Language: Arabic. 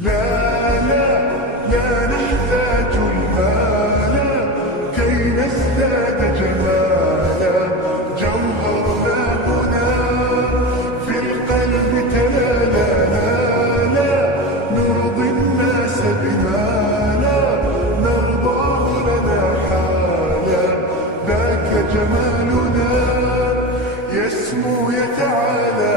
لا لا لا نحتاج المال كي نزداد جمالا. جوهرنا هنا في القلب تلالا. لا لا نرضي الناس بما لا نرضاه لنا حالا. ذاك جمالنا يسمو يتعالى